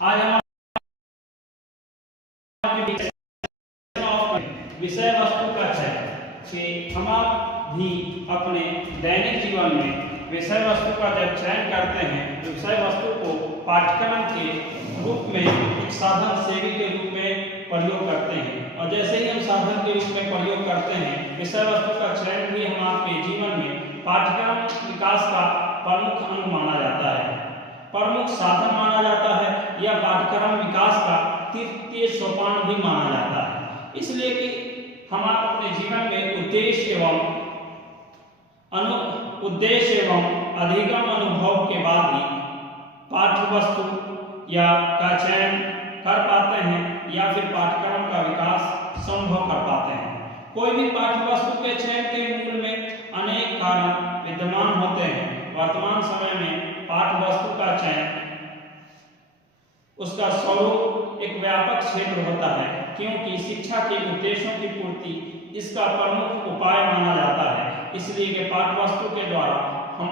आज हम विषय वस्तु का चयन कि हम आप भी अपने दैनिक जीवन में विषय वस्तु का जब चयन करते हैं तो विषय वस्तु को पाठ्यक्रम के रूप में एक साधन सेवी के रूप में प्रयोग करते हैं, और जैसे ही हम साधन के रूप में प्रयोग करते हैं विषय वस्तु का चयन भी हम आपके जीवन में पाठ्यक्रम विकास का प्रमुख अंग माना जाता है, प्रमुख साधन माना जाता है, या पाठ्यक्रम विकास का तृतीय सोपान भी माना जाता है। इसलिए कि हम अपने जीवन में उद्देश्य एवं अधिगम अनुभव के बाद ही पाठ्य वस्तु या का चयन कर पाते हैं या फिर पाठ्यक्रम का विकास संभव कर पाते हैं। कोई भी पाठ्य वस्तु के चयन के मूल में अनेक कारण विद्यमान होते हैं। वर्तमान समय में पाठ्य वस्तु का चयन उसका स्वरूप एक व्यापक क्षेत्र होता है, क्योंकि शिक्षा के उद्देश्यों की पूर्ति इसका प्रमुख उपाय माना जाता है। इसलिए कि पाठ्य वस्तु के द्वारा हम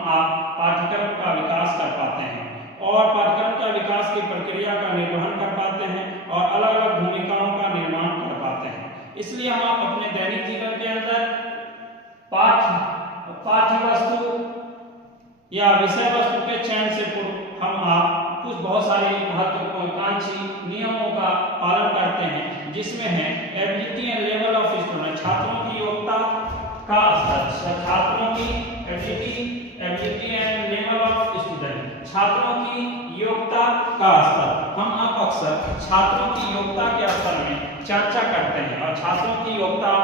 पाठ्यक्रम का विकास कर पाते हैं और पाठ्यक्रम का विकास की प्रक्रिया का निर्वहन कर पाते हैं और अलग अलग भूमिकाओं का निर्माण कर पाते हैं। इसलिए हम अपने दैनिक जीवन के अंदर पाठ्य वस्तु या विषय वस्तु के चयन से पूर्व हम कुछ बहुत सारे महत्वाकांक्षी नियमों का पालन करते हैं, जिसमें है ability and level of student, छात्रों की योग्यता का स्तर, छात्रों की ability and level of student, छात्रों की योग्यता का स्तर। हम आप अक्सर छात्रों की योग्यता के स्तर में चर्चा करते हैं और छात्रों की योग्यता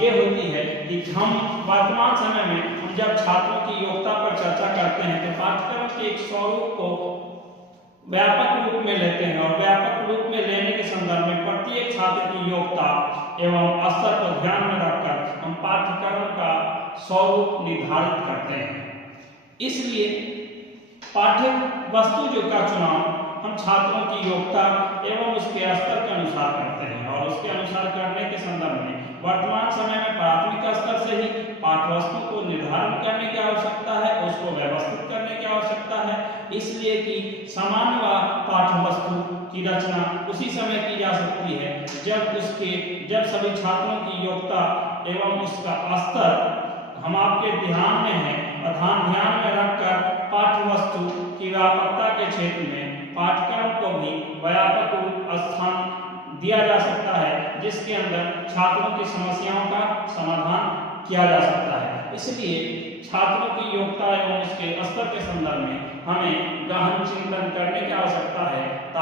ये होती है कि हम वर्तमान समय में हम जब छात्रों की योग्यता पर चर्चा करते हैं तो पाठ्यक्रम के एक स्वरूप को व्यापक रूप में लेते हैं और व्यापक रूप में लेने के संदर्भ में प्रत्येक छात्र की योग्यता एवं स्तर को ध्यान में रखकर हम पाठ्यक्रम का स्वरूप निर्धारित करते हैं। इसलिए पाठ्य वस्तु जो का चुनाव हम छात्रों की योग्यता एवं उसके स्तर के अनुसार करते हैं और उसके अनुसार करने के संदर्भ में वर्तमान समय में प्राथमिक स्तर से ही पाठ्य वस्तु को निर्धारण करने की आवश्यकता है, उसको व्यवस्थित करने की आवश्यकता है। इसलिए कि सामान्य पाठ्य वस्तु की रचना उसी समय की जा सकती है जब सभी छात्रों की योग्यता एवं उसका स्तर हम आपके ध्यान में है और ध्यान में रखकर पाठ्य वस्तु की व्यापकता के क्षेत्र में पाठ्यक्रम को भी व्यापक रूप स्थान दिया जा सकता है, जिसके अंदर छात्रों की समस्याओं का समाधान किया जा सकता है। इसलिए छात्रों की योग्यता एवं उसके स्तर के संदर्भ में हमें गहन चिंतन करने की आवश्यकता है।